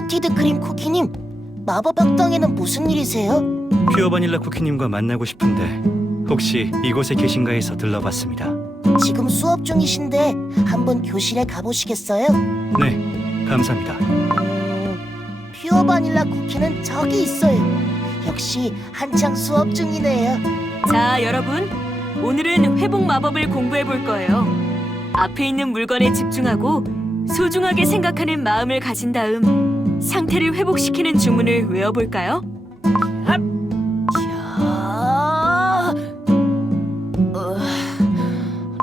솔티드 크림 쿠키님, 마법 학당에는 무슨 일이세요? 퓨어 바닐라 쿠키님과 만나고 싶은데 혹시 이곳에 계신가 해서 들러봤습니다. 지금 수업 중이신데 한번 교실에 가보시겠어요? 네, 감사합니다. 퓨어 바닐라 쿠키는 저기 있어요. 역시 한창 수업 중이네요. 자, 여러분. 오늘은 회복 마법을 공부해 볼 거예요. 앞에 있는 물건에 집중하고 소중하게 생각하는 마음을 가진 다음 상태를 회복시키는 주문을 외워볼까요?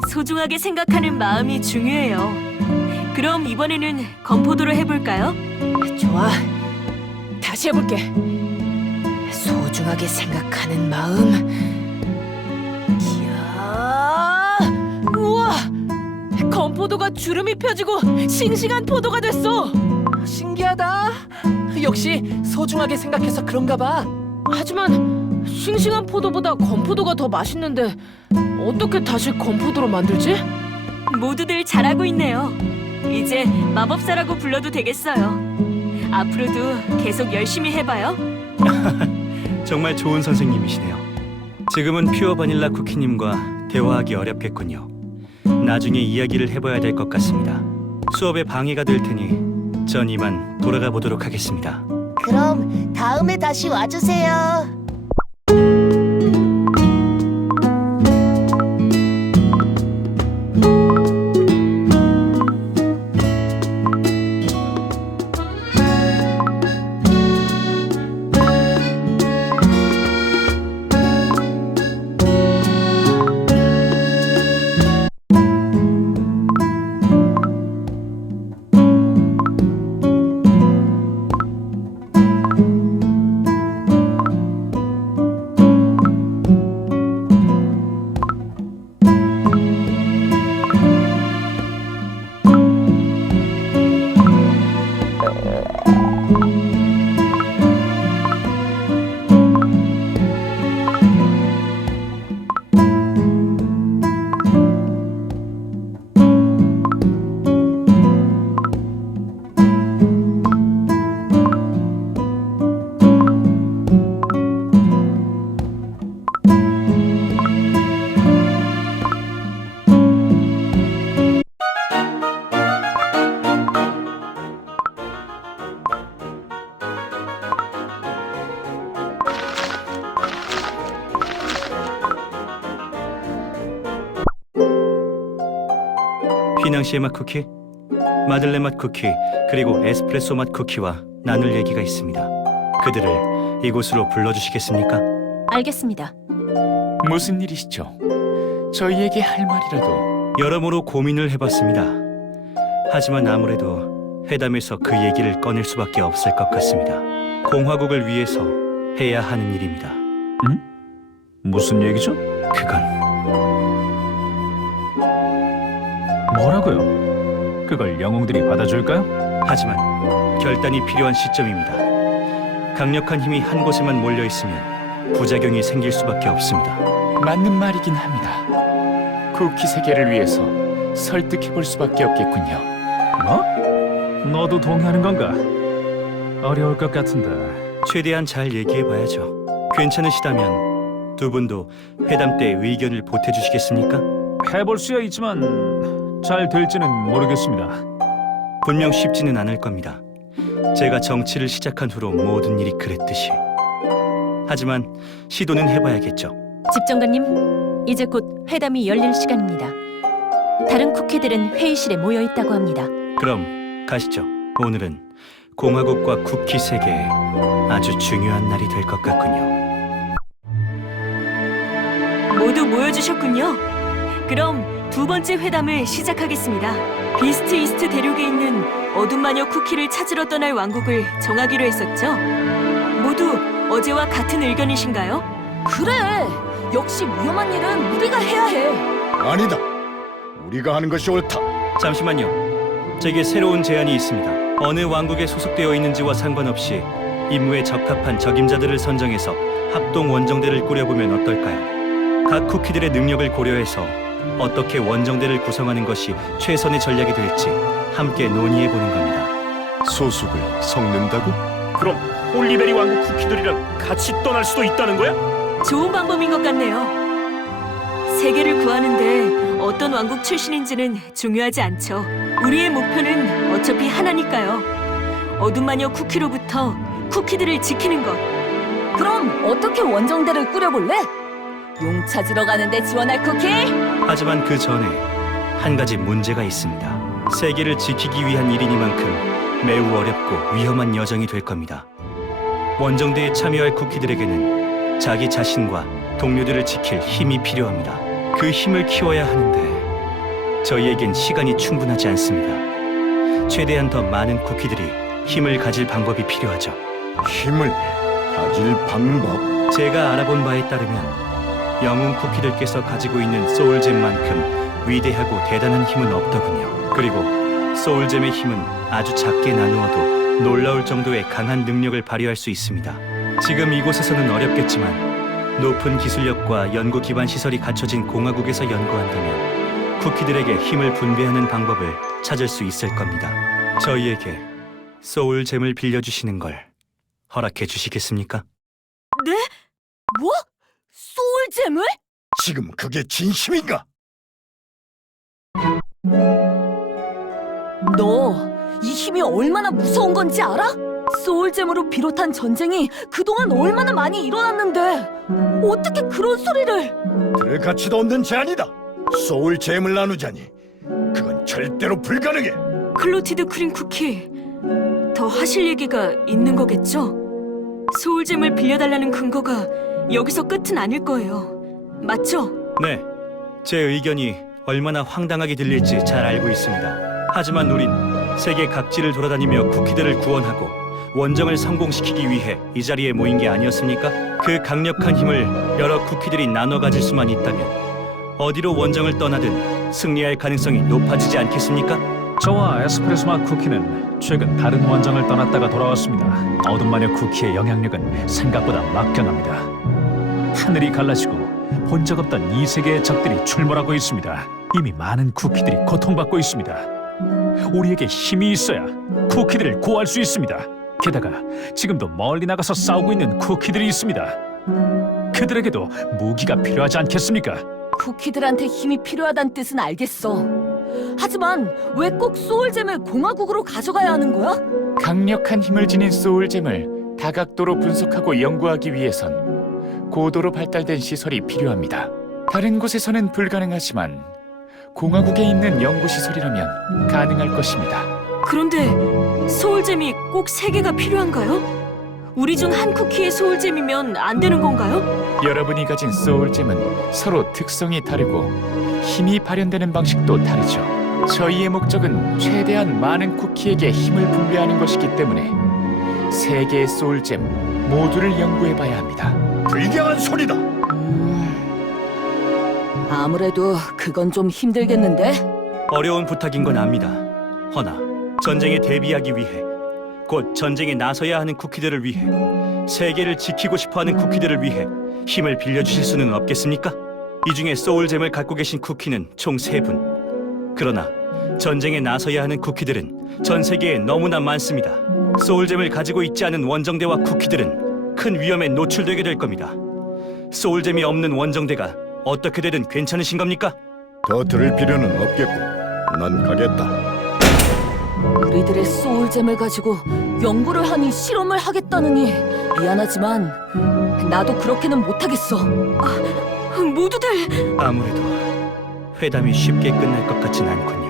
소중하게 생각하는 마음이 중요해요. 그럼 이번에는 건포도로 해볼까요? 좋아. 다시 해볼게. 소중하게 생각하는 마음. 이야, 우와! 건포도가 주름이 펴지고 싱싱한 포도가 됐어. 신기하다. 역시 소중하게 생각해서 그런가 봐. 하지만 싱싱한 포도보다 건포도가 더 맛있는데 어떻게 다시 건포도로 만들지? 모두들 잘하고 있네요. 이제 마법사라고 불러도 되겠어요. 앞으로도 계속 열심히 해봐요. 정말 좋은 선생님이시네요. 지금은 퓨어 바닐라 쿠키님과 대화하기 어렵겠군요. 나중에 이야기를 해봐야 될 것 같습니다. 수업에 방해가 될 테니 전 이만 돌아가 보도록 하겠습니다. 그럼 다음에 다시 와주세요. 휘낭시에 맛 쿠키, 마들렌 맛 쿠키, 그리고 에스프레소 맛 쿠키와 나눌 얘기가 있습니다. 그들을 이곳으로 불러주시겠습니까? 알겠습니다. 무슨 일이시죠? 저희에게 할 말이라도. 여러모로 고민을 해봤습니다. 하지만 아무래도 회담에서 그 얘기를 꺼낼 수밖에 없을 것 같습니다. 공화국을 위해서 해야 하는 일입니다. 무슨 얘기죠? 그건 뭐라고요? 그걸 영웅들이 받아줄까요? 하지만 결단이 필요한 시점입니다. 강력한 힘이 한 곳에만 몰려 있으면 부작용이 생길 수밖에 없습니다. 맞는 말이긴 합니다. 쿠키 세계를 위해서 설득해 볼 수밖에 없겠군요. 뭐? 너도 동의하는 건가? 어려울 것 같은데. 최대한 잘 얘기해봐야죠. 괜찮으시다면 두 분도 회담 때 의견을 보태주시겠습니까? 해볼 수야 있지만 잘 될지는 모르겠습니다. 분명 쉽지는 않을 겁니다. 제가 정치를 시작한 후로 모든 일이 그랬듯이. 하지만 시도는 해봐야겠죠. 집정관님, 이제 곧 회담이 열릴 시간입니다. 다른 쿠키들은 회의실에 모여 있다고 합니다. 그럼 가시죠. 오늘은 공화국과 쿠키 세계에 아주 중요한 날이 될 것 같군요. 모두 모여주셨군요. 그럼 두 번째 회담을 시작하겠습니다. 비스트 이스트 대륙에 있는 어둠 마녀 쿠키를 찾으러 떠날 왕국을 정하기로 했었죠? 모두 어제와 같은 의견이신가요? 그래. 역시 위험한 일은 우리가 해야 해. 아니다. 우리가 하는 것이 옳다. 잠시만요. 제게 새로운 제안이 있습니다. 어느 왕국에 소속되어 있는지와 상관없이 임무에 적합한 적임자들을 선정해서 합동 원정대를 꾸려보면 어떨까요? 각 쿠키들의 능력을 고려해서 어떻게 원정대를 구성하는 것이 최선의 전략이 될지 함께 논의해보는 겁니다. 소속을 섞는다고? 그럼 홀리베리 왕국 쿠키들이랑 같이 떠날 수도 있다는 거야? 좋은 방법인 것 같네요. 세계를 구하는데 어떤 왕국 출신인지는 중요하지 않죠. 우리의 목표는 어차피 하나니까요. 어둠 마녀 쿠키로부터 쿠키들을 지키는 것. 그럼 어떻게 원정대를 꾸려볼래? 용 찾으러 가는데 지원할 쿠키? 하지만 그 전에 한 가지 문제가 있습니다. 세계를 지키기 위한 일이니만큼 매우 어렵고 위험한 여정이 될 겁니다. 원정대에 참여할 쿠키들에게는 자기 자신과 동료들을 지킬 힘이 필요합니다. 그 힘을 키워야 하는데 저희에겐 시간이 충분하지 않습니다. 최대한 더 많은 쿠키들이 힘을 가질 방법이 필요하죠. 힘을 가질 방법? 제가 알아본 바에 따르면 영웅 쿠키들께서 가지고 있는 소울잼만큼 위대하고 대단한 힘은 없더군요. 그리고 소울잼의 힘은 아주 작게 나누어도 놀라울 정도의 강한 능력을 발휘할 수 있습니다. 지금 이곳에서는 어렵겠지만 높은 기술력과 연구 기반 시설이 갖춰진 공화국에서 연구한다면 쿠키들에게 힘을 분배하는 방법을 찾을 수 있을 겁니다. 저희에게 소울잼을 빌려주시는 걸 허락해 주시겠습니까? 네? 뭐? 소울잼을? 지금 그게 진심인가? 너 이 힘이 얼마나 무서운 건지 알아? 소울잼으로 비롯한 전쟁이 그동안 얼마나 많이 일어났는데 어떻게 그런 소리를? 들 가치도 없는 제안이다. 소울잼을 나누자니 그건 절대로 불가능해. 클로티드 크림 쿠키, 더 하실 얘기가 있는 거겠죠? 소울잼을 빌려달라는 근거가 여기서 끝은 아닐 거예요. 맞죠? 네, 제 의견이 얼마나 황당하게 들릴지 잘 알고 있습니다. 하지만 우린 세계 각지를 돌아다니며 쿠키들을 구원하고 원정을 성공시키기 위해 이 자리에 모인 게 아니었습니까? 그 강력한 힘을 여러 쿠키들이 나눠 가질 수만 있다면 어디로 원정을 떠나든 승리할 가능성이 높아지지 않겠습니까? 저와 에스프레소 맛 쿠키는 최근 다른 원정을 떠났다가 돌아왔습니다. 어둠 마녀 쿠키의 영향력은 생각보다 막강합니다. 하늘이 갈라지고 본 적 없던 이 세계의 적들이 출몰하고 있습니다. 이미 많은 쿠키들이 고통받고 있습니다. 우리에게 힘이 있어야 쿠키들을 구할 수 있습니다. 게다가 지금도 멀리 나가서 싸우고 있는 쿠키들이 있습니다. 그들에게도 무기가 필요하지 않겠습니까? 쿠키들한테 힘이 필요하다는 뜻은 알겠어. 하지만 왜 꼭 소울잼을 공화국으로 가져가야 하는 거야? 강력한 힘을 지닌 소울잼을 다각도로 분석하고 연구하기 위해선 고도로 발달된 시설이 필요합니다. 다른 곳에서는 불가능하지만 공화국에 있는 연구시설이라면 가능할 것입니다. 그런데 소울잼이 꼭 3개가 필요한가요? 우리 중 한 쿠키의 소울잼이면 안 되는 건가요? 여러분이 가진 소울잼은 서로 특성이 다르고 힘이 발현되는 방식도 다르죠. 저희의 목적은 최대한 많은 쿠키에게 힘을 분배하는 것이기 때문에 3개의 소울잼 모두를 연구해봐야 합니다. 불경한 소리다. 아무래도 그건 좀 힘들겠는데? 어려운 부탁인 건 압니다. 허나 전쟁에 대비하기 위해 곧 전쟁에 나서야 하는 쿠키들을 위해 세계를 지키고 싶어하는 쿠키들을 위해 힘을 빌려주실 수는 없겠습니까? 이 중에 소울잼을 갖고 계신 쿠키는 총 3분. 그러나 전쟁에 나서야 하는 쿠키들은 전 세계에 너무나 많습니다. 소울잼을 가지고 있지 않은 원정대와 쿠키들은 큰 위험에 노출되게 될 겁니다. 소울잼이 없는 원정대가 어떻게 되든 괜찮으신 겁니까? 더 들을 필요는 없겠고 난 가겠다. 우리들의 소울잼을 가지고 연구를 하니 실험을 하겠다느니 미안하지만 나도 그렇게는 못하겠어. 모두들 아무래도 회담이 쉽게 끝날 것 같진 않군요.